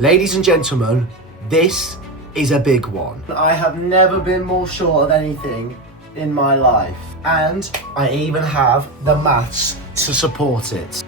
Ladies and gentlemen, this is a big one. I have never been more sure of anything in my life, and I even have the maths to support it.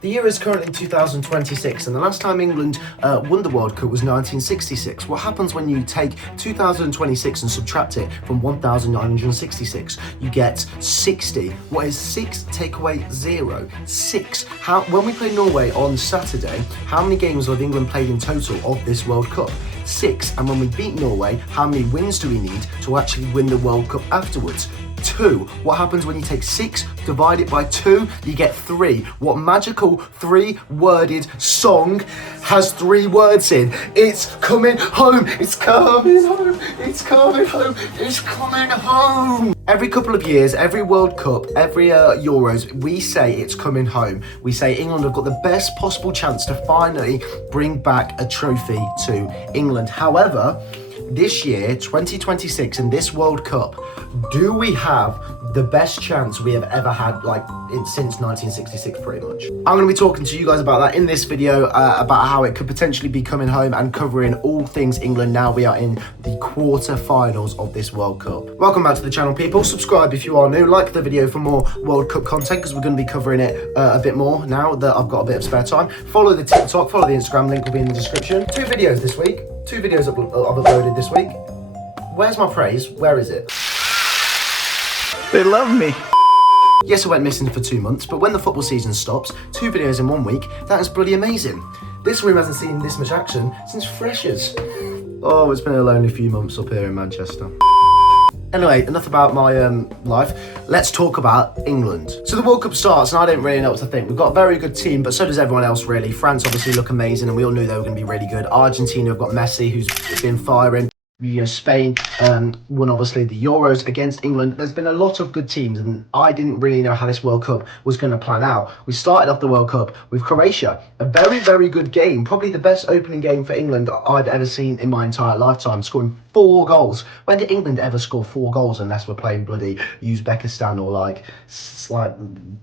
The year is currently 2026, and the last time England won the World Cup was 1966. What happens when you take 2026 and subtract it from 1966? You get 60. What is 6 take away 0? 6. When we play Norway on Saturday, how many games have England played in total of this World Cup? 6. And when we beat Norway, how many wins do we need to actually win the World Cup afterwards? 2. What happens when you take 6, divide it by 2, you get 3. What magical 3-worded song has 3 words in? It's coming home, it's coming home, it's coming home, it's coming home. Every couple of years, every World Cup, every Euros, we say it's coming home. We say England have got the best possible chance to finally bring back a trophy to England. However, this year, 2026, in this World Cup, do we have the best chance we have ever had, since 1966, pretty much? I'm going to be talking to you guys about that in this video, about how it could potentially be coming home and covering all things England now we are in the quarterfinals of this World Cup. Welcome back to the channel, people. Subscribe if you are new, like the video for more World Cup content, because we're going to be covering it a bit more now that I've got a bit of spare time. Follow the TikTok, follow the Instagram, link will be in the description. 2 videos this week. 2 videos I've uploaded this week. Where's my praise? Where is it? They love me. Yes, I went missing for 2 months, but when the football season stops, 2 videos in 1 week, that is bloody amazing. This room hasn't seen this much action since freshers. Oh, it's been a lonely few months up here in Manchester. Anyway, enough about my life. Let's talk about England. So the World Cup starts, and I don't really know what to think. We've got a very good team, but so does everyone else, really. France obviously look amazing, and we all knew they were going to be really good. Argentina have got Messi, who's been firing. Spain won obviously the Euros against England. There's been a lot of good teams, and I didn't really know how this World Cup was going to plan out. We started off the World Cup with Croatia, a very, very good game, probably the best opening game for England I've ever seen in my entire lifetime, scoring 4 goals. When did England ever score 4 goals unless we're playing bloody Uzbekistan or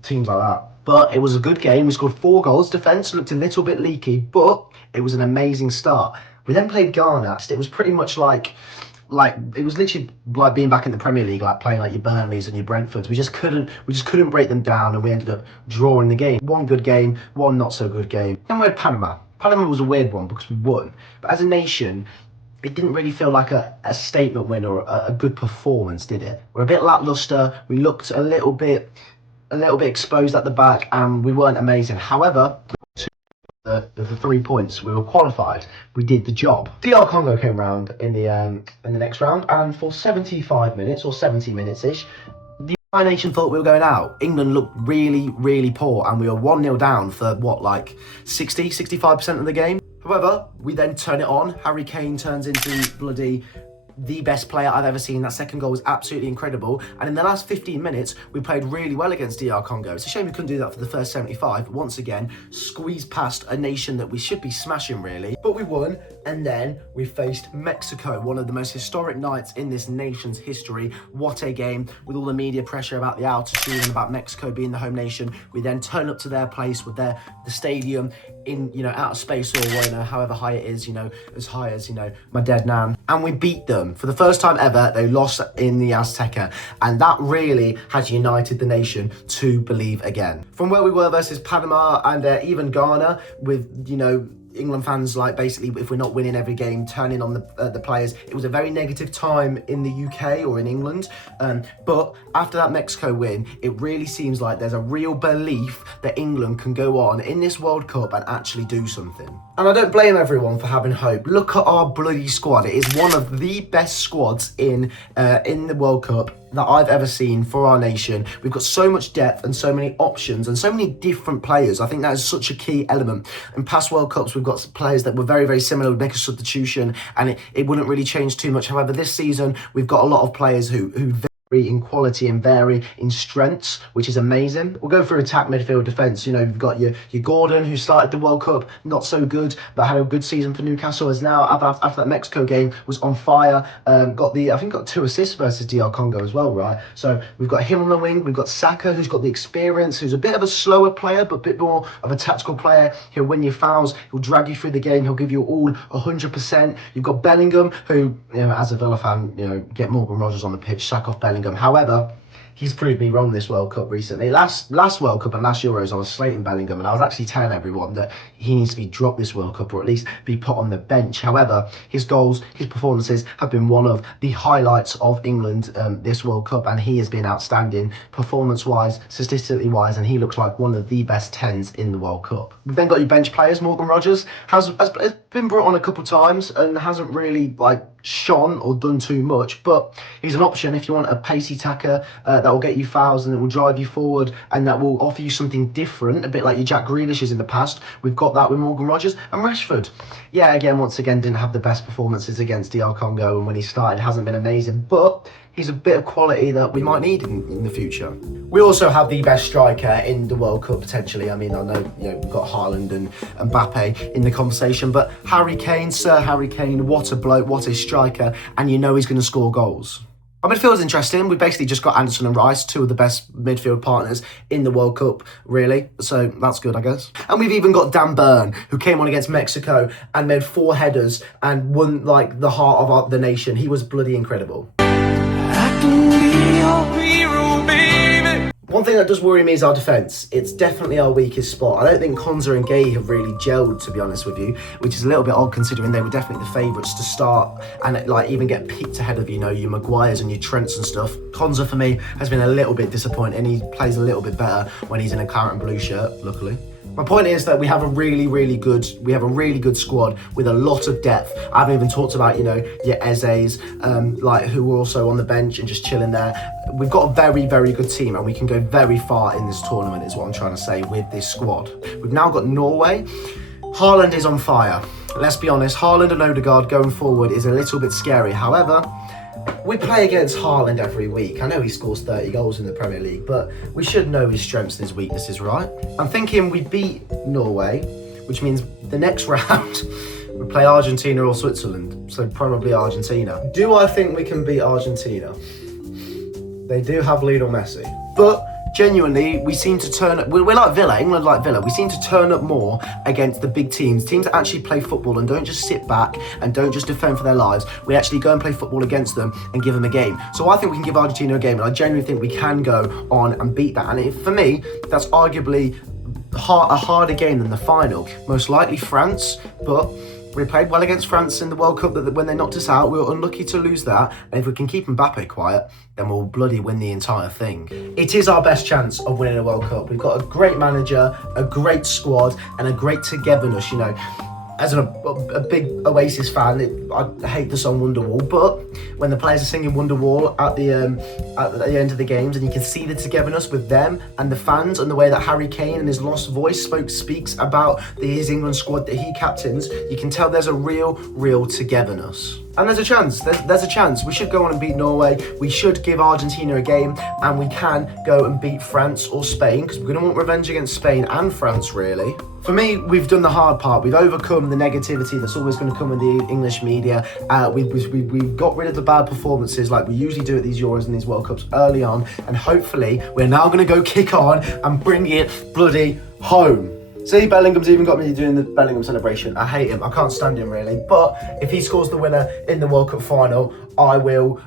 teams like that? But it was a good game. We scored 4 goals. Defence looked a little bit leaky, but it was an amazing start. We then played Ghana. It was pretty much it was literally like being back in the Premier League, like playing like your Burnleys and your Brentfords. We just couldn't break them down, and we ended up drawing the game. 1 good game, 1 not so good game. Then we had Panama. Panama was a weird one because we won, but as a nation, it didn't really feel like a statement win or a good performance, did it? We're a bit lackluster. We looked a little bit exposed at the back, and we weren't amazing. However, the 3 points, we were qualified. We did the job. DR Congo came round in the next round, and for 75 minutes or 70 minutes-ish, the entire nation thought we were going out. England looked really, really poor, and we were 1-0 down for 65% of the game. However, we then turn it on. Harry Kane turns into bloody the best player I've ever seen. That second goal was absolutely incredible. And in the last 15 minutes, we played really well against DR Congo. It's a shame we couldn't do that for the first 75. But once again, squeezed past a nation that we should be smashing, really. But we won, and then we faced Mexico, one of the most historic nights in this nation's history. What a game, with all the media pressure about the altitude and about Mexico being the home nation. We then turn up to their place with the stadium in, outer space, or however high it is, as high as, my dead nan. And we beat them. For the first time ever, they lost in the Azteca, and that really has united the nation to believe again. From where we were versus Panama and even Ghana, with, England fans, basically, if we're not winning every game, turning on the players. It was a very negative time in the UK or in England. But after that Mexico win, it really seems like there's a real belief that England can go on in this World Cup and actually do something. And I don't blame everyone for having hope. Look at our bloody squad. It is one of the best squads in the World Cup that I've ever seen for our nation. We've got so much depth and so many options and so many different players. I think that is such a key element. In past World Cups, we've got players that were very, very similar, would make a substitution, and it wouldn't really change too much. However, this season, we've got a lot of players who in quality and vary in strengths, which is amazing. We'll go through attack, midfield, defence. You know, you've got your Gordon, who started the World Cup not so good, but had a good season for Newcastle. Is now after that Mexico game was on fire. I think got 2 assists versus DR Congo as well, right? So we've got him on the wing. We've got Saka, who's got the experience, who's a bit of a slower player, but a bit more of a tactical player. He'll win your fouls. He'll drag you through the game. He'll give you all 100%. You've got Bellingham, who, you know, as a Villa fan, you know, get Morgan Rogers on the pitch, sack off Bellingham. However, he's proved me wrong this World Cup recently. Last World Cup and last Euros, I was slating Bellingham, and I was actually telling everyone that he needs to be dropped this World Cup, or at least be put on the bench. However, his goals, his performances have been one of the highlights of England this World Cup, and he has been outstanding performance-wise, statistically-wise, and he looks like one of the best 10s in the World Cup. We've then got your bench players. Morgan Rogers has been brought on a couple of times and hasn't really shone or done too much, but he's an option if you want a pacey tacker that will get you fouls and it will drive you forward and that will offer you something different, a bit like your Jack Grealishes in the past. We've got that with Morgan Rogers. And Rashford, once again didn't have the best performances against DR Congo, and when he started hasn't been amazing, but he's a bit of quality that we might need in the future. We also have the best striker in the World Cup, potentially. I mean, I know, we've got Haaland and Mbappe in the conversation, but Harry Kane, Sir Harry Kane, what a bloke, what a striker, and you know he's going to score goals. Our midfield is interesting. We basically just got Anderson and Rice, 2 of the best midfield partners in the World Cup, really. So that's good, I guess. And we've even got Dan Burn, who came on against Mexico and made 4 headers and won the heart of the nation. He was bloody incredible. One thing that does worry me is our defence. It's definitely our weakest spot. I don't think Konza and Gay have really gelled, to be honest with you, which is a little bit odd considering they were definitely the favourites to start and even get picked ahead of, your Maguires and your Trents and stuff. Konza, for me, has been a little bit disappointing. He plays a little bit better when he's in a claret and blue shirt, luckily. My point is that we have a really good squad with a lot of depth. I haven't even talked about, your Eze's, who were also on the bench and just chilling there. We've got a very good team and we can go very far in this tournament is what I'm trying to say with this squad. We've now got Norway. Haaland is on fire. Let's be honest, Haaland and Odegaard going forward is a little bit scary. However, we play against Haaland every week. I know he scores 30 goals in the Premier League, but we should know his strengths and his weaknesses, right? I'm thinking we beat Norway, which means the next round we play Argentina or Switzerland, so probably Argentina. Do I think we can beat Argentina? They do have Lionel Messi, but genuinely, we seem to turn up. We're like Villa, England like Villa. We seem to turn up more against the big teams that actually play football and don't just sit back and don't just defend for their lives. We actually go and play football against them and give them a game. So I think we can give Argentina a game, and I genuinely think we can go on and beat that. And for me, that's arguably a harder game than the final. Most likely France, but we played well against France in the World Cup when they knocked us out. We were unlucky to lose that. And if we can keep Mbappe quiet, then we'll bloody win the entire thing. It is our best chance of winning a World Cup. We've got a great manager, a great squad, and a great togetherness, As a big Oasis fan, I hate the song Wonderwall, but when the players are singing Wonderwall at the end of the games, and you can see the togetherness with them and the fans, and the way that Harry Kane and his lost voice speaks about his England squad that he captains, you can tell there's a real togetherness. And there's a chance, there's a chance. We should go on and beat Norway. We should give Argentina a game, and we can go and beat France or Spain, because we're going to want revenge against Spain and France, really. For me, we've done the hard part. We've overcome the negativity that's always going to come with the English media. We've got rid of the bad performances like we usually do at these Euros and these World Cups early on, and hopefully we're now going to go kick on and bring it bloody home. See, Bellingham's even got me doing the Bellingham celebration. I hate him. I can't stand him, really. But if he scores the winner in the World Cup final, I will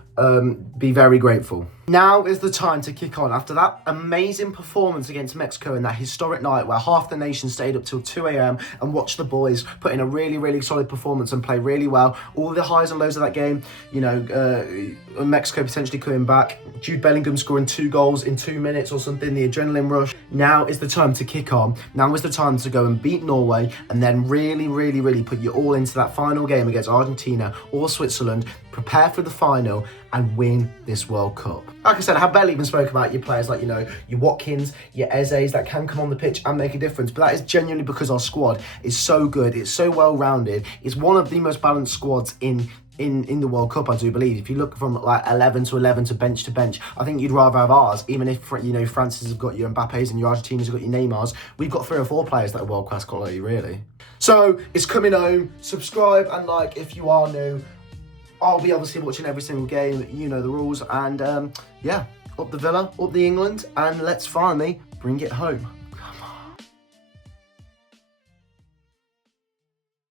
be very grateful. Now is the time to kick on. After that amazing performance against Mexico in that historic night where half the nation stayed up till 2 a.m. and watched the boys put in a really solid performance and play really well. All the highs and lows of that game, Mexico potentially coming back, Jude Bellingham scoring 2 goals in 2 minutes or something, the adrenaline rush. Now is the time to kick on. Now is the time to go and beat Norway and then really put you all into that final game against Argentina or Switzerland, prepare for the final and win this World Cup. Like I said, I have barely even spoke about your players like, your Watkins, your Eze's that can come on the pitch and make a difference. But that is genuinely because our squad is so good. It's so well-rounded. It's one of the most balanced squads in in the World Cup, I do believe. If you look from like 11 to 11 to bench, I think you'd rather have ours, even if, you know, France's have got your Mbappes and your Argentina's have got your Neymars. We've got 3 or 4 players that are world-class quality, really. So, it's coming home. Subscribe and like if you are new. I'll be obviously watching every single game. You know the rules. And, yeah, up the Villa, up the England, and let's finally bring it home.